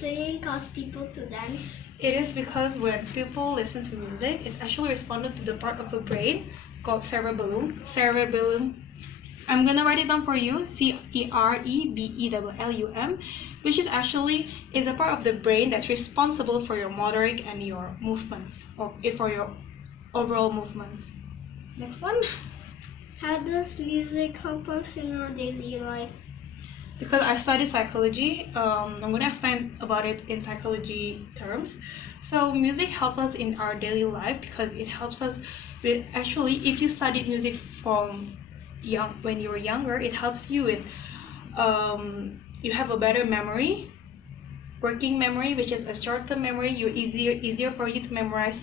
singing cause people to dance? It is because when people listen to music, it's actually responded to the part of the brain called cerebellum. Cerebellum. I'm gonna write it down for you. cerebellum, which is actually a part of the brain that's responsible for your motoric and your movements, or for your overall movements. Next one. How does music help us in our daily life? Because I study psychology, I'm going to explain about it in psychology terms. So music helps us in our daily life because it helps us with, actually, if you studied music from when you were younger, it helps you with, you have a better memory, working memory, which is a short-term memory. Easier for you to memorize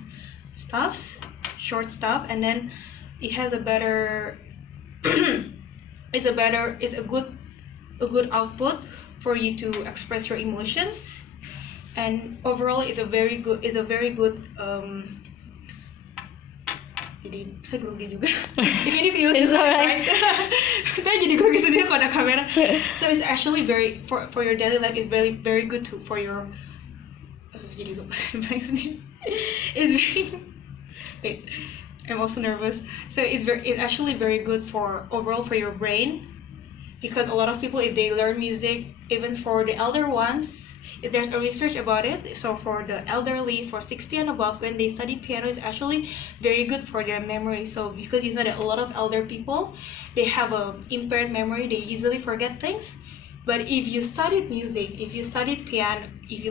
short stuff, and then it has a better it's a good output for you to express your emotions, and overall it's a very good jadi bisa grogi juga. Even if you it's alright. Kita jadi grogi sendiri kalau ada kamera. So it's actually very for your daily life. It's very good for your jadi lupa sendiri. It's very wait, I'm also nervous. So it's actually very good for overall for your brain, because a lot of people, if they learn music, even for the elder ones, if there's a research about it, so for the elderly, for 60 and above, when they study piano, it's actually very good for their memory. So because you know that a lot of elder people, they have a impaired memory, they easily forget things. But if you studied music, if you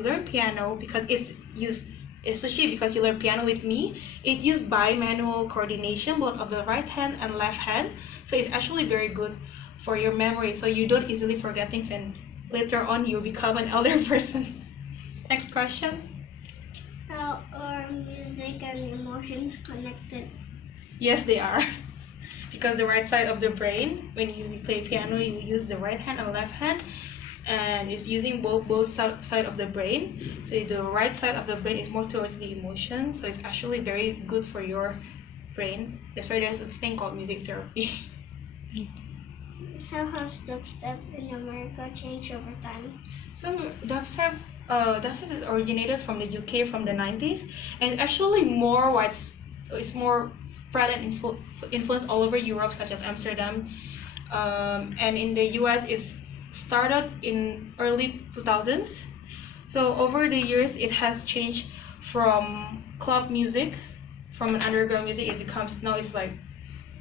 learn piano, because it's used, especially because you learn piano with me, it used bimanual coordination, both of the right hand and left hand. So it's actually very good for your memory, so you don't easily forget things, and later on you become an elder person. Next questions. How are music and emotions connected? Yes, they are. Because the right side of the brain, when you play piano, you use the right hand and left hand, and it's using both side of the brain. So the right side of the brain is more towards the emotion, so it's actually very good for your brain. That's why there's a thing called music therapy. How has dubstep in America changed over time? So dubstep is originated from the UK from the 90s, and it's actually it's more spread and influenced all over Europe, such as Amsterdam, and in the US it's started in early 2000s. So over the years it has changed from club music, from an underground music, it becomes, now it's like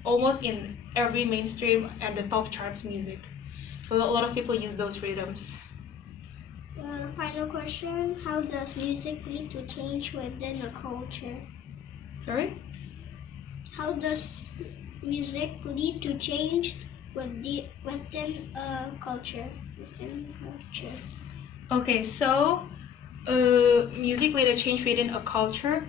almost in every mainstream and the top charts music. So a lot of people use those rhythms. Final question, how does music lead to change within a culture? Sorry? How does music lead to change within a culture? Okay, so music lead to change within a culture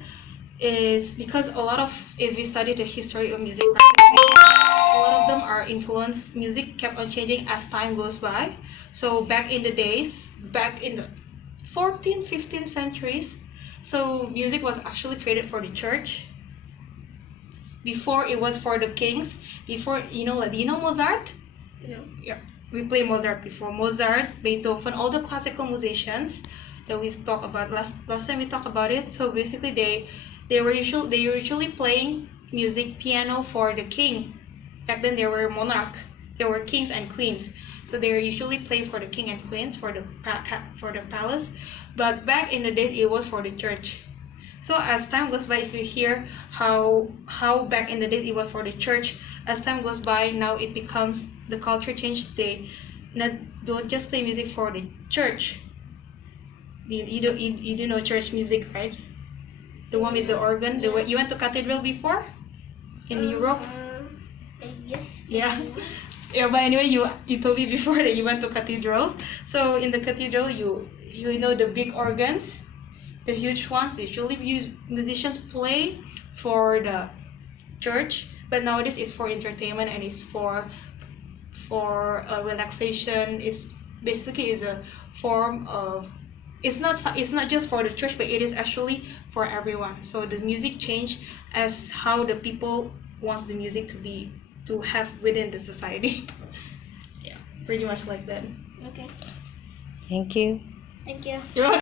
is because a lot of, if you study the history of music, a lot of them are influenced. Music kept on changing as time goes by. So back in the days, back in the 14th, 15th centuries, so music was actually created for the church. Before it was for the kings. Before, do you know Mozart? Yeah, we play Mozart before. Mozart, Beethoven, all the classical musicians that we talked about last time we talked about it. So basically they were usually playing music, piano, for the king. Back then there were monarchs, there were kings and queens, so they were usually playing for the king and queens, for the palace. But back in the days it was for the church. So as time goes by, if you hear how back in the days it was for the church, as time goes by, now it becomes, the culture changed. They don't just play music for the church. You do know church music, right? The one with the organ. Yeah. You went to cathedral before in Europe? Yes. Yeah. Yeah, but anyway, you told me before that you went to cathedrals. So in the cathedral, you know the big organs, the huge ones. Usually musicians play for the church, but nowadays it's for entertainment and it's for relaxation. It's basically is a form of, it's not just for the church, but it is actually for everyone. So the music changed as how the people wants the music to have within the society. Yeah, pretty much like that. Okay. Thank you. Thank you. You're welcome.